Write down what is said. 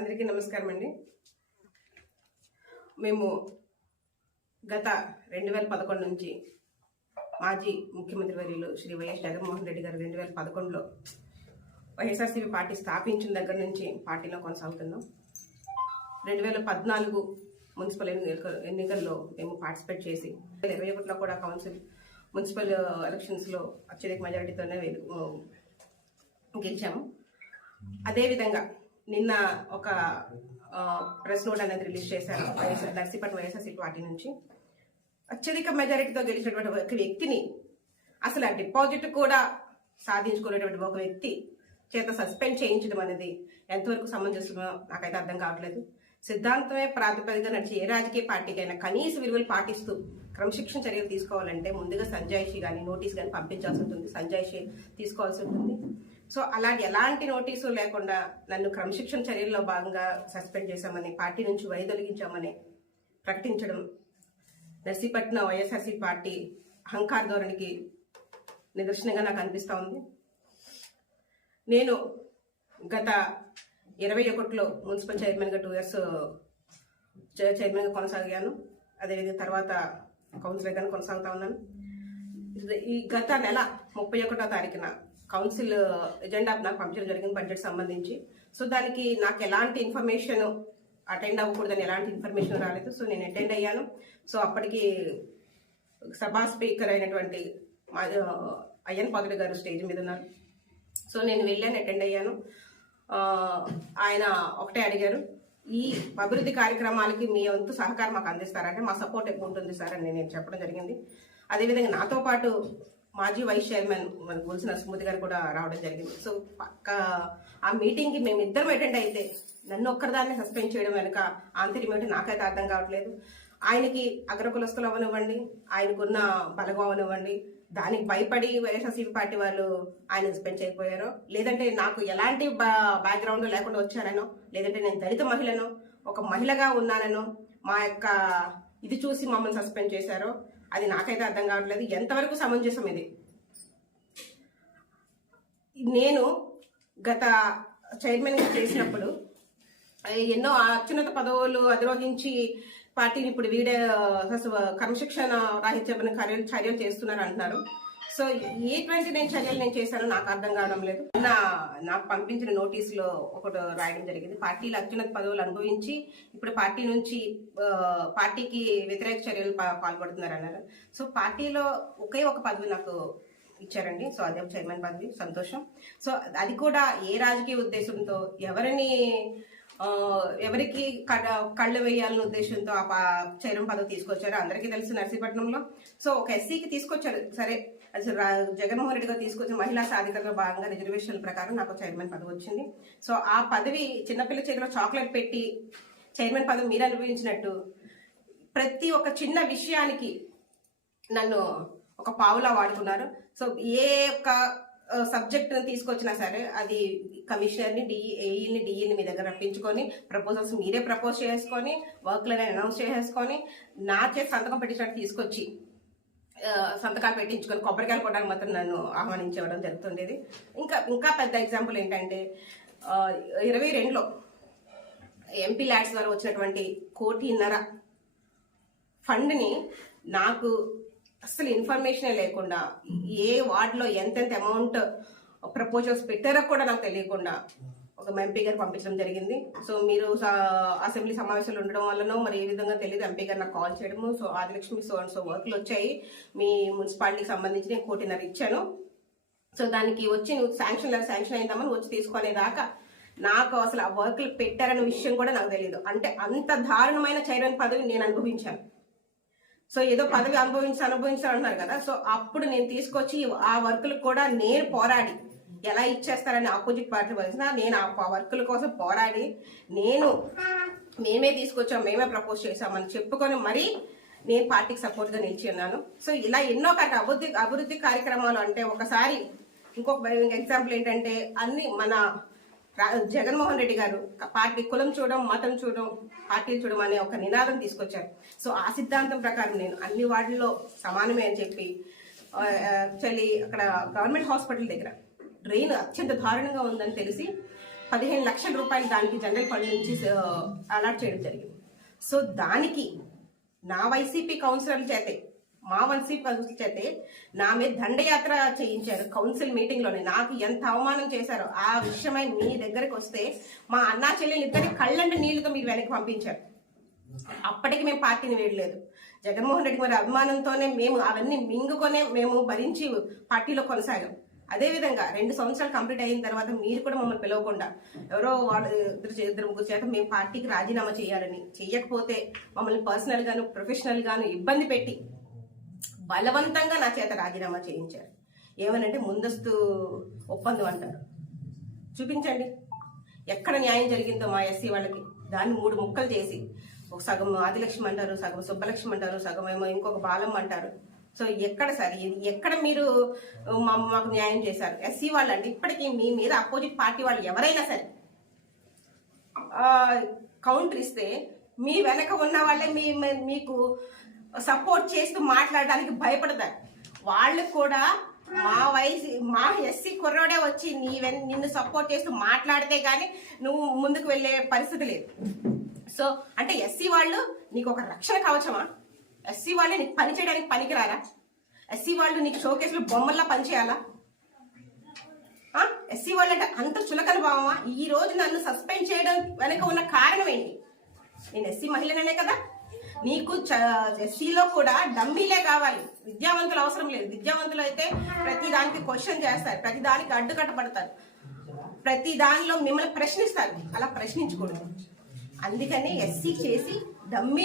అందరికీ నమస్కారం అండి. మేము గత రెండు వేల పదకొండు నుంచి మాజీ ముఖ్యమంత్రి వర్యులు శ్రీ వైఎస్ జగన్మోహన్ రెడ్డి గారు రెండు వేల పదకొండులో వైఎస్ఆర్సీపీ పార్టీ స్థాపించిన దగ్గర నుంచి పార్టీలో కొనసాగుతున్నాం. రెండు వేల పద్నాలుగు మున్సిపల్ ఎన్నికల్లో మేము పార్టిసిపేట్ చేసి ఇరవై ఒకటిలో కూడా కౌన్సిల్ మున్సిపల్ ఎలక్షన్స్లో అత్యధిక మెజారిటీతోనే గెలిచాము. అదేవిధంగా నిన్న ఒక ప్రెస్ నోట్ అనేది రిలీజ్ చేశారు. వైఎస్ఆర్ నర్సీపట్నం వైఎస్ఆర్సీ పార్టీ నుంచి. అత్యధిక మెజారిటీతో గెలిచినటువంటి ఒక వ్యక్తిని అసలు ఆ డిపాజిట్ కూడా సాధించుకునేటువంటి ఒక వ్యక్తి చేత సస్పెండ్ చేయించడం అనేది ఎంతవరకు సమంజసమో నాకైతే అర్థం కావట్లేదు. సిద్ధాంతమే ప్రాతిపదికగా నడిచి ఏ రాజకీయ పార్టీకైనా కనీస విలువలు పాటిస్తూ క్రమశిక్షణ చర్యలు తీసుకోవాలంటే ముందుగా సంజాయిషి కానీ నోటీస్ కానీ పంపించాల్సి ఉంటుంది. సంజాయిషి తీసుకోవాల్సి ఉంటుంది. సో అలాంటి ఎలాంటి నోటీసు లేకుండా నన్ను క్రమశిక్షణ చర్యల్లో భాగంగా సస్పెండ్ చేశామని పార్టీ నుంచి వైదొలిగించామని ప్రకటించడం నర్సీపట్నం వైఎస్ఆర్సీ పార్టీ అహంకార ధోరణికి నిదర్శనంగా నాకు అనిపిస్తూ ఉంది. నేను గత ఇరవై ఒకటిలో మున్సిపల్ చైర్మన్గా టూ ఇయర్స్ చైర్మన్గా కొనసాగాను. అదేవిధంగా తర్వాత కౌన్సిలర్గాను కొనసాగుతా ఉన్నాను. ఈ గత నెల ముప్పై ఒకటో తారీఖున కౌన్సిల్ ఎజెండా నాకు పంపించడం జరిగింది బడ్జెట్ సంబంధించి. సో దానికి నాకు ఎలాంటి ఇన్ఫర్మేషన్ అటెండ్ అవ్వకూడదని ఎలాంటి ఇన్ఫర్మేషన్ రాలేదు. సో నేను అటెండ్ అయ్యాను. సో అప్పటికి సభా స్పీకర్ అయినటువంటి మా అయ్యన్ పాత్ర గారు స్టేజ్ మీద ఉన్నారు. సో నేను వెళ్ళాను అటెండ్ అయ్యాను. ఆయన ఒకటే అడిగారు ఈ అభివృద్ధి కార్యక్రమాలకి మీ వంతు సహకారం మాకు అందిస్తారంటే మా సపోర్ట్ ఎక్కువ ఉంటుంది సార్ అని నేను చెప్పడం జరిగింది. అదేవిధంగా నాతో పాటు మాజీ వైస్ చైర్మన్ మన గొలుసు నరసింహూర్తి గారు కూడా రావడం జరిగింది. సో పక్క ఆ మీటింగ్కి మేము ఇద్దరం అటెండ్ అయితే నన్ను ఒక్కరిదాన్ని సస్పెండ్ చేయడం వెనుక ఆంతర్యం ఏంటో నాకైతే అర్థం కావట్లేదు. ఆయనకి అగ్రకులస్తులు అవనివ్వండి ఆయనకున్న బలగం అవనివ్వండి దానికి భయపడి వైఎస్ఆర్సీపీ పార్టీ వాళ్ళు ఆయన సస్పెండ్ చేయకపోయారో లేదంటే నాకు ఎలాంటి బ్యాక్గ్రౌండ్ లేకుండా వచ్చానో లేదంటే నేను దళిత మహిళను ఒక మహిళగా ఉన్నానో మా యొక్క ఇది చూసి మమ్మల్ని సస్పెండ్ చేశారో అది నాకైతే అర్థం కావట్లేదు. ఎంతవరకు సమంజసం ఇది? నేను గత చైర్మన్గా చేసినప్పుడు ఎన్నో అత్యున్నత పదవులు అధిరోహించి పార్టీని ఇప్పుడు వీడే కర్మశిక్షణ క్రమశిక్షణ రాహిత్యమైన చర్యలు చర్యలు చేస్తున్నారు అంటున్నారు. సో ఎటువంటి నేను చర్యలు నేను చేశానో నాకు అర్థం కావడం లేదు. నా నాకు పంపించిన నోటీసులో ఒకటి రాయడం జరిగింది. పార్టీలో అత్యున్నత పదవులు అనుభవించి ఇప్పుడు పార్టీ నుంచి పార్టీకి వ్యతిరేక చర్యలు పాల్పడుతున్నారు అన్నారు సో పార్టీలో ఒకే ఒక పదవి నాకు ఇచ్చారండి. సో అదే చైర్మన్ పదవి. సంతోషం. సో అది కూడా ఏ రాజకీయ ఉద్దేశంతో ఎవరిని ఎవరికి కళ్ళు వేయాలనే ఉద్దేశంతో ఆ చైర్మన్ పదవి తీసుకొచ్చారు అందరికీ తెలుసు నర్సీపట్నంలో. సో ఒక ఎస్సీకి తీసుకొచ్చారు. సరే అసలు జగన్మోహన్ రెడ్డి గారు తీసుకొచ్చిన మహిళా సాధికారత భాగంగా రిజర్వేషన్ల ప్రకారం నాకు చైర్మన్ పదవి వచ్చింది. సో ఆ పదవి చిన్నపిల్ల చేతిలో చాక్లెట్ పెట్టి చైర్మన్ పదవి మీరు అనుభవించినట్టు ప్రతి ఒక్క చిన్న విషయానికి నన్ను ఒక పావులా వాడుకున్నారు. సో ఏ ఒక్క సబ్జెక్ట్ని తీసుకొచ్చినా సరే అది కమిషనర్ని డిఏఈని డిఈని మీ దగ్గర రప్పించుకొని ప్రపోజల్స్ మీరే ప్రపోజ్ చేసుకొని వర్క్లని అనౌన్స్ చేసేసుకొని నా చేసి సంతకం పెట్టించినట్టు తీసుకొచ్చి సంతకాలు పెట్టించుకొని కొబ్బరికాయలు కొట్టడానికి మాత్రం నన్ను ఆహ్వానించేవడం జరుగుతుండేది. ఇంకా ఇంకా పెద్ద ఎగ్జాంపుల్ ఏంటంటే ఇరవై రెండులో ఎంపీ ల్యాడ్స్ ద్వారా వచ్చినటువంటి కోటిన్నర ఫండ్ని నాకు అసలు ఇన్ఫర్మేషనే లేకుండా ఏ వార్డులో ఎంతెంత అమౌంట్ ప్రపోజల్స్ పెట్టారో కూడా నాకు తెలియకుండా ఒక ఎంపీ గారు పంపించడం జరిగింది. సో మీరు అసెంబ్లీ సమావేశాలు ఉండడం వల్లనో మరి ఏ విధంగా తెలియదు. ఎంపీ గారు నాకు కాల్ చేయడము. So Adilakshmi so and so వర్క్లు వచ్చాయి. మీ మున్సిపాలిటీకి సంబంధించి నేను కోటిన్నర ఇచ్చాను. సో దానికి వచ్చి నువ్వు శాంక్షన్ లేదా శాంక్షన్ అయిందామని వచ్చి తీసుకునేదాకా నాకు అసలు ఆ వర్క్లు పెట్టారనే విషయం కూడా నాకు తెలియదు అంటే అంత దారుణమైన చైర్మన్ పదవి నేను అనుభవించాను. సో ఏదో పదవి అనుభవించి అనుభవించాలి అంటున్నారు కదా. సో అప్పుడు నేను తీసుకొచ్చి ఆ వర్కులకు కూడా నేను పోరాడి ఎలా ఇచ్చేస్తారని ఆపోజిట్ పార్టీ వలసిన నేను ఆ వర్కుల కోసం పోరాడి నేను మేమే తీసుకొచ్చాం మేమే ప్రపోజ్ చేశామని చెప్పుకొని మరీ నేను పార్టీకి సపోర్ట్గా నిలిచి ఉన్నాను. సో ఇలా ఎన్నో కట్ట అభివృద్ధి అభివృద్ధి కార్యక్రమాలు అంటే ఒకసారి ఇంకొక ఎగ్జాంపుల్ ఏంటంటే అన్ని మన జగన్మోహన్ రెడ్డి గారు పార్టీ కులం చూడడం మతం చూడడం పార్టీలు చూడడం అనే ఒక నినాదం తీసుకొచ్చారు. సో ఆ సిద్ధాంతం ప్రకారం నేను అన్ని వార్డుల్లో సమానమే అని చెప్పి యాక్చువల్లీ అక్కడ గవర్నమెంట్ హాస్పిటల్ దగ్గర డ్రైన్ అత్యంత దారుణంగా ఉందని తెలిసి పదిహేను లక్షల రూపాయలు దానికి జనరల్ ఫండ్ నుంచి అలాట్ చేయడం జరిగింది. సో దానికి నా వైసీపీ కౌన్సిలర్ చేతే మా వైసీపీ కౌన్సిల్ చేతే నా మీద దండయాత్ర చేయించారు కౌన్సిల్ మీటింగ్లోనే. నాకు ఎంత అవమానం చేశారో ఆ విషయమై మీ దగ్గరికి వస్తే మా అన్నా చెల్లెలు ఇద్దరి కళ్ళండి నీళ్ళతో మీరు వెనక్కి పంపించారు. అప్పటికి మేము పార్టీని వేయలేదు జగన్మోహన్ రెడ్డి గారి అభిమానంతోనే మేము అవన్నీ మింగుకొనే మేము భరించి పార్టీలో కొనసాగాం. అదేవిధంగా రెండు సంవత్సరాలు కంప్లీట్ అయిన తర్వాత మీరు కూడా మమ్మల్ని పిలవకుండా ఎవరో వాళ్ళు ఇద్దరు ఇద్దరు ముగ్గురు చేత మేము పార్టీకి రాజీనామా చేయాలని చెయ్యకపోతే మమ్మల్ని పర్సనల్ గాను ప్రొఫెషనల్ గాను ఇబ్బంది పెట్టి బలవంతంగా నా చేత రాజీనామా చేయించారు. ఏమనంటే ముందస్తు ఒప్పందం అంటారు. చూపించండి. ఎక్కడ న్యాయం జరిగిందో మా ఎస్సీ వాళ్ళకి. దాన్ని మూడు ముక్కలు చేసి ఒక సగం ఆదిలక్ష్మి అంటారు సగం సుబ్బలక్ష్మి అంటారు సగం ఏమో ఇంకొక బాలం అంటారు. సో ఎక్కడ సార్? ఇది ఎక్కడ మీరు మా- మాకు న్యాయం చేశారు? ఎస్సీ వాళ్ళు అంటే ఇప్పటికీ మీ మీద అపోజిట్ పార్టీ వాళ్ళు ఎవరైనా సరే కౌంటర్ ఇస్తే మీ వెనక ఉన్న వాళ్ళే మీ మీకు సపోర్ట్ చేస్తూ మాట్లాడడానికి భయపడతారు. వాళ్ళు కూడా మా వయసు మా ఎస్సీ కుర్రోడే వచ్చి నీ వెన్ నిన్ను సపోర్ట్ చేస్తూ మాట్లాడితే కానీ నువ్వు ముందుకు వెళ్ళే పరిస్థితి లేదు. సో అంటే ఎస్సీ వాళ్ళు నీకు ఒక రక్షణ కవచమా? ఎస్సీ వాళ్ళే నీకు పని చేయడానికి పనికిరారా? ఎస్సీ వాళ్ళు నీకు షోకేసులు బొమ్మల్లా పనిచేయాలా ఎస్సీ వాళ్ళంటే అంత చులకన భావమా? ఈ రోజు నన్ను సస్పెండ్ చేయడం వెనక ఉన్న కారణం ఏంటి? నేను ఎస్సీ మహిళననే కదా? నీకు ఎస్సీలో కూడా డమ్మీలే కావాలి. విద్యావంతులు అవసరం లేదు. విద్యావంతులు అయితే ప్రతి దానికి క్వశ్చన్ చేస్తారు. ప్రతి దానికి అడ్డుకట్టబడతారు ప్రతి దానిలో మిమ్మల్ని ప్రశ్నిస్తారు. అలా ప్రశ్నించకూడదు. అందుకని ఎస్సీ చేసి డమ్మీ